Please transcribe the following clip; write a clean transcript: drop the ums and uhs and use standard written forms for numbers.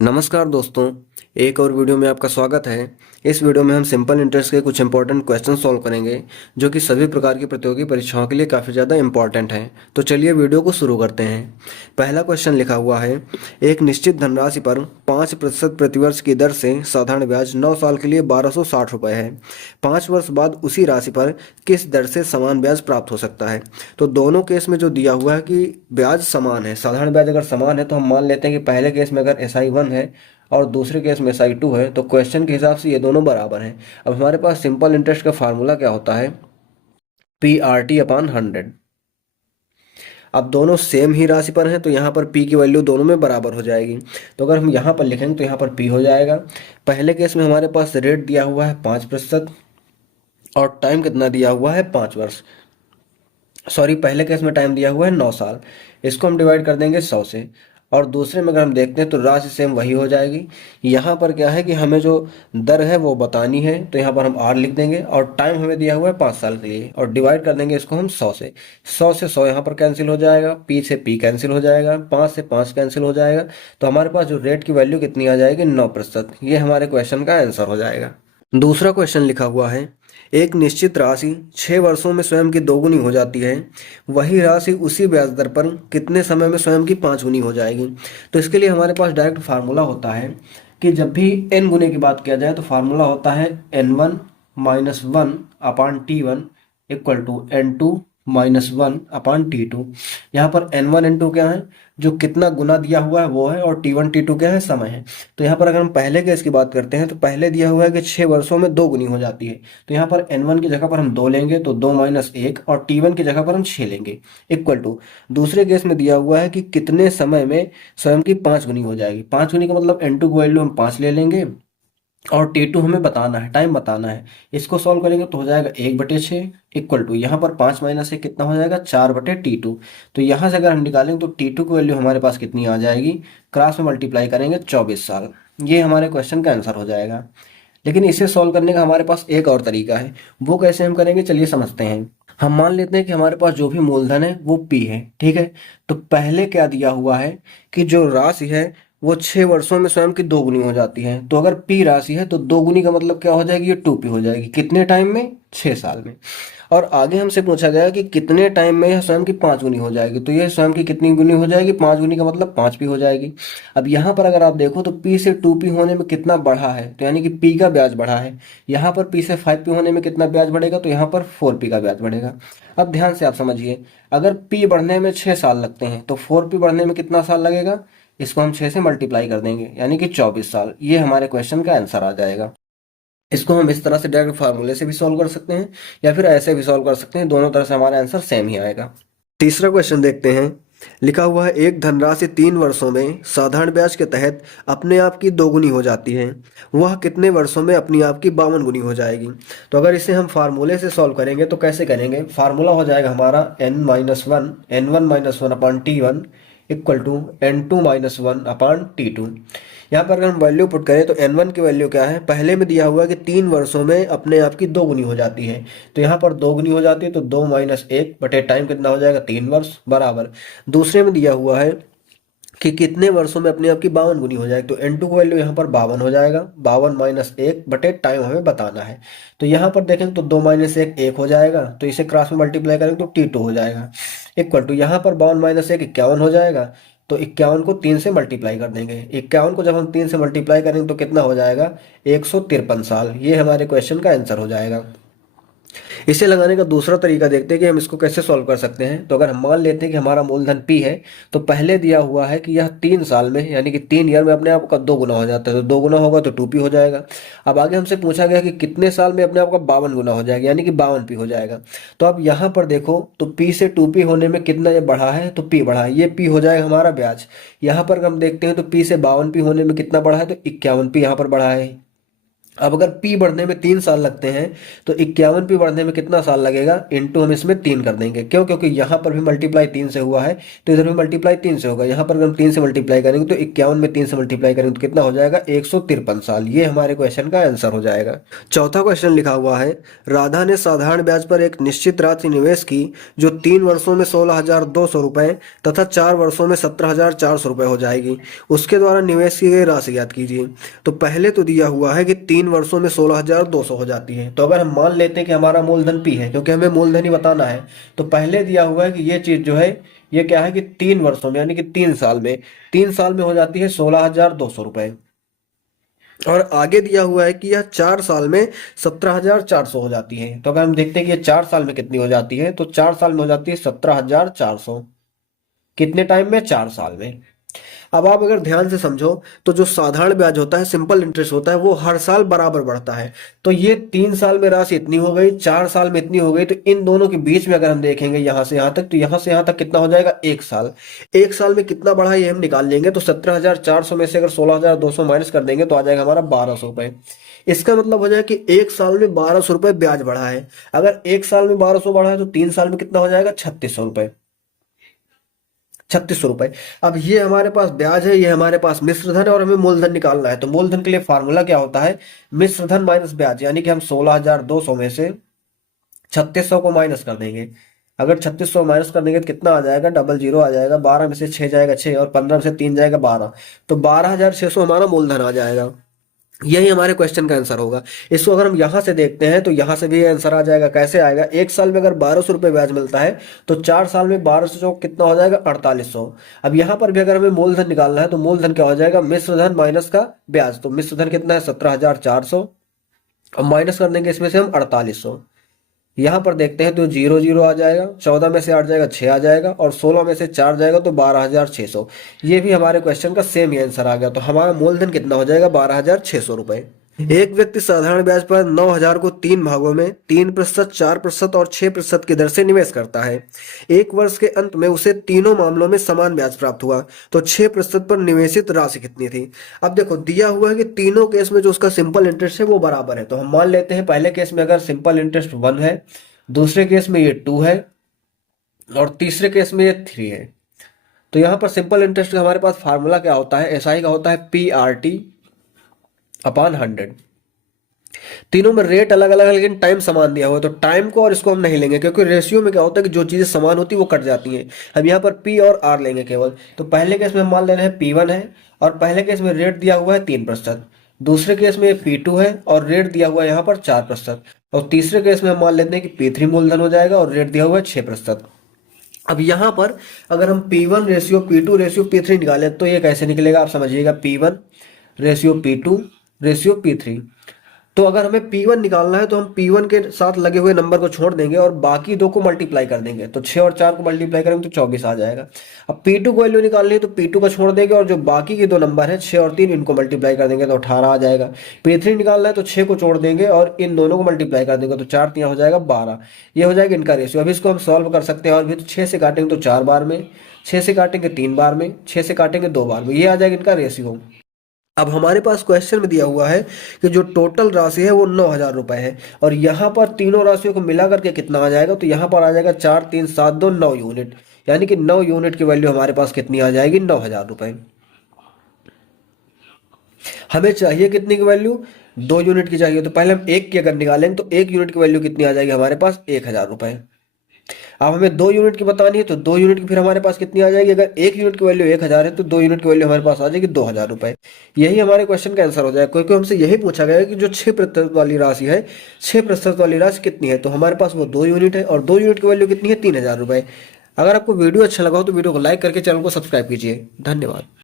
नमस्कार दोस्तों, एक और वीडियो में आपका स्वागत है। इस वीडियो में हम सिंपल इंटरेस्ट के कुछ इंपॉर्टेंट क्वेश्चन सॉल्व करेंगे जो कि सभी प्रकार की प्रतियोगी परीक्षाओं के लिए काफ़ी ज़्यादा इंपॉर्टेंट हैं। तो चलिए वीडियो को शुरू करते हैं। पहला क्वेश्चन लिखा हुआ है, एक निश्चित धनराशि पर 5% प्रतिवर्ष की दर से साधारण ब्याज 9 साल के लिए 1260 रुपये है। 5 वर्ष बाद उसी राशि पर किस दर से समान ब्याज प्राप्त हो सकता है। तो दोनों केस में जो दिया हुआ है कि ब्याज समान है, साधारण ब्याज अगर समान है तो हम मान लेते हैं कि पहले केस में अगर SI1 है और दूसरे केस में SI2 है तो क्वेश्चन के हिसाब से ये दोनों बराबर हैं। अब हमारे पास सिंपल इंटरेस्ट का फार्मूला क्या होता है, PRT/100। अब दोनों सेम ही राशि पर हैं तो यहाँ पर P की वैल्यू दोनों में बराबर हो जाएगी। तो अगर हम यहाँ पर लिखेंगे तो यहाँ पर P हो जाएगा। पहले केस में हमारे पास रेट दिया हुआ है 5% और टाइम कितना दिया हुआ है 5 वर्ष। सॉरी, पहले केस में टाइम दिया हुआ है 9 साल। इसको हम डिवाइड कर देंगे 100 से। और दूसरे में अगर हम देखते हैं तो राशि सेम वही हो जाएगी। यहाँ पर क्या है कि हमें जो दर है वो बतानी है तो यहाँ पर हम R लिख देंगे और टाइम हमें दिया हुआ है 5 साल के लिए और डिवाइड कर देंगे इसको हम 100 से। 100 यहाँ पर कैंसिल हो जाएगा, P से P कैंसिल हो जाएगा, 5 से 5 कैंसिल हो जाएगा। तो हमारे पास जो रेट की वैल्यू कितनी आ जाएगी, 9%। ये हमारे क्वेश्चन का आंसर हो जाएगा। दूसरा क्वेश्चन लिखा हुआ है, एक निश्चित राशि 6 वर्षों में स्वयं की दोगुनी हो जाती है। वही राशि उसी ब्याज दर पर कितने समय में स्वयं की 5 गुनी हो जाएगी। तो इसके लिए हमारे पास डायरेक्ट फार्मूला होता है कि जब भी n गुने की बात किया जाए तो फार्मूला होता है N1-1/T1 इक्वल टू N2-1/T2। यहाँ पर N1 N2 क्या है, जो कितना गुना दिया हुआ है वो है, और T1 T2 क्या है, समय है। तो यहाँ पर अगर हम पहले केस की बात करते हैं तो पहले दिया हुआ है कि 6 वर्षों में 2 गुनी हो जाती है। तो यहाँ पर N1 की जगह पर हम 2 लेंगे तो 2-1 और T1 की जगह पर हम 6 लेंगे इक्वल टू। दूसरे केस में दिया हुआ है कि कितने समय में स्वयं की 5 गुनी हो जाएगी। 5 गुनी का मतलब N2 की वैल्यू हम 5 ले लेंगे और T2 हमें बताना है, टाइम बताना है। इसको सॉल्व करेंगे तो हो जाएगा 1/6 इक्वल टू, यहाँ पर 5 माइनस 1 कितना हो जाएगा, 4/T2। तो यहाँ से अगर हम निकालेंगे तो T2 की वैल्यू हमारे पास कितनी आ जाएगी, क्रॉस में मल्टीप्लाई करेंगे 24 साल। ये हमारे क्वेश्चन का आंसर हो जाएगा। लेकिन इसे सॉल्व करने का हमारे पास एक और तरीका है, वो कैसे हम करेंगे चलिए समझते हैं। हम मान लेते हैं कि हमारे पास जो भी मूलधन है वो P है, ठीक है। तो पहले क्या दिया हुआ है कि जो राशि है वो 6 वर्षों में स्वयं की 2 गुनी हो जाती है। तो अगर P राशि है तो 2 गुनी का मतलब क्या हो जाएगी, ये 2P हो जाएगी। कितने टाइम में, 6 साल में। और आगे हमसे पूछा गया कि कितने टाइम में यह स्वयं की 5 गुनी हो जाएगी। तो ये स्वयं की कितनी गुनी हो जाएगी, 5 गुनी का मतलब 5P हो जाएगी। अब यहाँ पर अगर आप देखो तो P से 2P होने में कितना बढ़ा है, तो यानी कि P का ब्याज बढ़ा है। यहाँ पर P से 5P होने में कितना ब्याज बढ़ेगा, तो यहाँ पर 4P का ब्याज बढ़ेगा। अब ध्यान से आप समझिए, अगर P बढ़ने में 6 साल लगते हैं तो 4P बढ़ने में कितना साल लगेगा, इसको हम 6 से मल्टीप्लाई कर देंगे यानी कि 24 साल। ये हमारे क्वेश्चन का आंसर आ जाएगा। इसको हम इस तरह से डायरेक्ट फार्मूले से भी सॉल्व कर सकते हैं या फिर ऐसे भी सॉल्व कर सकते हैं, दोनों तरह से हमारा आंसर सेम ही आएगा। तीसरा क्वेश्चन देखते हैं। लिखा हुआ है, एक धनराशि 3 वर्षों में साधारण ब्याज के तहत अपने आप की 2 गुनी हो जाती है। वह कितने वर्षों में अपनी आप की 52 गुनी हो जाएगी। तो अगर इसे हम फार्मूले से सॉल्व करेंगे तो कैसे करेंगे, फार्मूला हो जाएगा हमारा N-1 इक्वल टू N2-1/T2। यहाँ पर अगर हम वैल्यू पुट करें तो N1 की वैल्यू क्या है, पहले में दिया हुआ है कि 3 वर्षों में अपने आप की 2 गुनी हो जाती है। तो यहाँ पर 2 गुनी हो जाती है तो 2-1 बटे टाइम कितना हो जाएगा, 3 वर्ष बराबर। दूसरे में दिया हुआ है कि कितने वर्षों में अपने आप की 52 गुनी हो जाएगी। तो N2 की वैल्यू यहाँ पर 52 हो जाएगा। 52-1 बटे टाइम हमें बताना है। तो यहाँ पर देखें तो 2-1 1 हो जाएगा, तो इसे क्रॉस में मल्टीप्लाई करेंगे तो T2 हो जाएगा इक्वल टू, यहाँ पर 52-1 51 हो जाएगा। तो 51 को 3 से मल्टीप्लाई कर देंगे। 51 को जब हम 3 से मल्टीप्लाई करेंगे तो कितना हो जाएगा, 153 साल। ये हमारे क्वेश्चन का आंसर हो जाएगा। इसे लगाने का दूसरा तरीका देखते हैं कि हम इसको कैसे सॉल्व कर सकते हैं। तो अगर हम मान लेते हैं कि हमारा मूलधन P है तो पहले दिया हुआ है कि यह 3 साल में यानी कि 3 ईयर में अपने आप का 2 गुना हो जाता है। तो 2 गुना होगा तो 2P हो जाएगा। अब आगे हमसे पूछा गया कि कितने साल में अपने आप का 52 गुना हो जाएगा यानी कि 52P हो जाएगा। तो अब यहाँ पर देखो तो P से 2P होने में कितना ये बढ़ा है, तो P बढ़ा है। ये P हो जाएगा हमारा ब्याज। यहाँ पर हम देखते हैं तो P से 52P होने में कितना बढ़ा है, तो 51P यहाँ पर बढ़ा है। अब अगर P बढ़ने में 3 साल लगते हैं तो 51P बढ़ने में कितना साल लगेगा, इंटू हम इसमें 3 कर देंगे। क्यों? क्योंकि यहाँ पर भी मल्टीप्लाई 3 से हुआ है तो इधर भी मल्टीप्लाई 3 से होगा। यहाँ पर अगर हम 3 से मल्टीप्लाई करेंगे तो 51 में 3 से मल्टीप्लाई करेंगे तो कितना हो जाएगा, 153 साल। ये हमारे क्वेश्चन का आंसर हो जाएगा। चौथा क्वेश्चन लिखा हुआ है, राधा ने साधारण ब्याज पर एक निश्चित राशि निवेश की जो 3 वर्षों में 16,200 रुपये तथा 4 वर्षों में 17,400 रुपये हो जाएगी। उसके द्वारा निवेश की गई राशि ज्ञात कीजिए। तो पहले तो दिया हुआ है कि 3 वर्षों में 16,200 हो जाती है। तो अगर हम मान लेते हैं कि हमारा मूलधन P है, क्योंकि हमें मूलधन ही बताना है, तो पहले दिया हुआ है कि ये चीज जो है ये क्या है कि 3 वर्षों में यानी कि 3 साल में, 3 साल में हो जाती है 16,200 रुपये। और आगे दिया हुआ है कि यह 4 साल में 17,400 हो जाती है। तो अगर हम देखते हैं कि ये 4 साल में कितनी हो जाती है, तो 4 साल में हो जाती है 17,400। कितने टाइम में? 4 साल में। अब आप अगर ध्यान से समझो तो जो साधारण ब्याज होता है, सिंपल इंटरेस्ट होता है, वो हर साल बराबर बढ़ता है। तो ये 3 साल में राशि इतनी हो गई, 4 साल में इतनी हो गई, तो इन दोनों के बीच में अगर हम देखेंगे यहां से यहां तक, तो यहां से यहां तक कितना हो जाएगा, 1 साल। 1 साल में कितना बढ़ा ये हम निकाल लेंगे। तो 17,400 में से अगर 16,200 माइनस कर देंगे तो आ जाएगा हमारा 1,200 रुपए। इसका मतलब हो जाएगा कि 1 साल में 1,200 रुपए ब्याज बढ़ा है। अगर 1 साल में 1,200 बढ़ा है तो 3 साल में कितना हो जाएगा, 3,600 रुपए। 3,600 रुपए। अब ये हमारे पास ब्याज है, ये हमारे पास मिश्र धन है और हमें मूलधन निकालना है। तो मूलधन के लिए फार्मूला क्या होता है, मिश्र धन माइनस ब्याज। यानी कि हम 16,200 में से 3,600 को माइनस कर देंगे। अगर 3,600 माइनस कर देंगे तो कितना आ जाएगा, डबल जीरो आ जाएगा। 12 में से 6 जाएगा 6 और 15 में से 3 जाएगा 12। तो 12,600 हमारा मूलधन आ जाएगा। यही हमारे क्वेश्चन का आंसर होगा। इसको अगर हम यहां से देखते हैं तो यहां से भी आंसर आ जाएगा। कैसे आएगा, 1 साल में अगर 1,200 रुपये ब्याज मिलता है तो 4 साल में 1200 कितना हो जाएगा, 4,800। अब यहां पर भी अगर हमें मूलधन निकालना है तो मूलधन क्या हो जाएगा, मिश्र धन माइनस का ब्याज। तो मिश्र धन कितना है, 17,400, और माइनस कर देंगे इसमें से हम 4,800। यहां पर देखते हैं तो 0 0 आ जाएगा, 14 में से 8 जाएगा 6 आ जाएगा, और 16 में से 4 जाएगा तो 12,600। ये भी हमारे क्वेश्चन का सेम ही आंसर आ गया। तो हमारा मूलधन कितना हो जाएगा, 12,600 रुपए। एक व्यक्ति साधारण ब्याज पर 9,000 को 3 भागों में 3%, 4% और 6% की दर से निवेश करता है। 1 वर्ष के अंत में उसे तीनों मामलों में समान ब्याज प्राप्त हुआ, तो 6% पर निवेशित राशि कितनी थी। अब देखो दिया हुआ है कि तीनों केस में जो उसका सिंपल इंटरेस्ट है वो बराबर है। तो हम मान लेते हैं पहले केस में अगर सिंपल इंटरेस्ट 1 है, दूसरे केस में ये 2 है, और तीसरे केस में ये 3 है। तो यहाँ पर सिंपल इंटरेस्ट का हमारे पास फार्मूला क्या होता है, एसआई का होता है PRT/100। तीनों में रेट अलग अलग है लेकिन टाइम समान दिया हुआ है। तो टाइम को और इसको हम नहीं लेंगे, क्योंकि रेशियो में क्या होता है कि जो चीजें समान होती है वो कट जाती हैं। हम यहाँ पर P और R लेंगे केवल। तो पहले केस में हम मान ले रहे हैं P1 है, और पहले केस में रेट दिया हुआ है 3%। दूसरे केस में P2 है और रेट दिया हुआ है यहाँ पर 4%। और तीसरे केस में हम मान लेते हैं कि P3 मूलधन हो जाएगा और रेट दिया हुआ है 6%। अब यहाँ पर अगर हम P1 ratio P2 ratio P3 निकालें तो ये कैसे निकलेगा, आप समझिएगा। P1 ratio P2 ratio P3। तो अगर हमें P1 निकालना है तो हम P1 के साथ लगे हुए नंबर को छोड़ देंगे और बाकी दो को मल्टीप्लाई कर देंगे। तो 6 और 4 को मल्टीप्लाई करेंगे तो 24 आ जाएगा। अब P2 को वैल्यू निकालनी है तो P2 को छोड़ देंगे और जो बाकी के दो नंबर है 6 और 3 इनको मल्टीप्लाई कर देंगे तो 18 आ जाएगा। P3 निकालना है तो 6 को छोड़ देंगे और इन दोनों को मल्टीप्लाई कर देंगे तो 4 3 हो जाएगा 12। ये हो जाएगा इनका रेशियो। अब इसको हम सॉल्व कर सकते हैं और भी। तो 6 से काटेंगे तो 4 बार में, 6 से काटेंगे 3 बार में, 6 से काटेंगे 2 बार में। ये आ जाएगा इनका रेशियो। अब हमारे पास क्वेश्चन में दिया हुआ है कि जो टोटल राशि है वो 9,000 रुपए है, और यहाँ पर तीनों राशियों को मिला करके कितना आ जाएगा। तो यहाँ पर आ जाएगा 4 3 7 2 9 यूनिट। यानी कि 9 यूनिट की वैल्यू हमारे पास कितनी आ जाएगी, 9,000 रुपए। हमें चाहिए कितनी की वैल्यू, 2 यूनिट की चाहिए। तो पहले हम 1 की अगर निकालेंगे तो 1 यूनिट की वैल्यू कितनी आ जाएगी हमारे पास, 1,000 रुपए। अब हमें 2 यूनिट की बतानी है तो 2 यूनिट की फिर हमारे पास कितनी आ जाएगी। अगर 1 यूनिट की वैल्यू 1,000 है तो 2 यूनिट की वैल्यू हमारे पास आ जाएगी 2,000 रुपए। यही हमारे क्वेश्चन का आंसर हो जाएगा, क्योंकि हमसे यही पूछा गया है कि जो 6% वाली राशि है, 6% वाली राशि कितनी है। तो हमारे पास वो 2 यूनिट है, और 2 यूनिट की वैल्यू कितनी है, 3,000 रुपए। अगर आपको वीडियो अच्छा लगा हो तो वीडियो को लाइक करके चैनल को सब्सक्राइब कीजिए। धन्यवाद।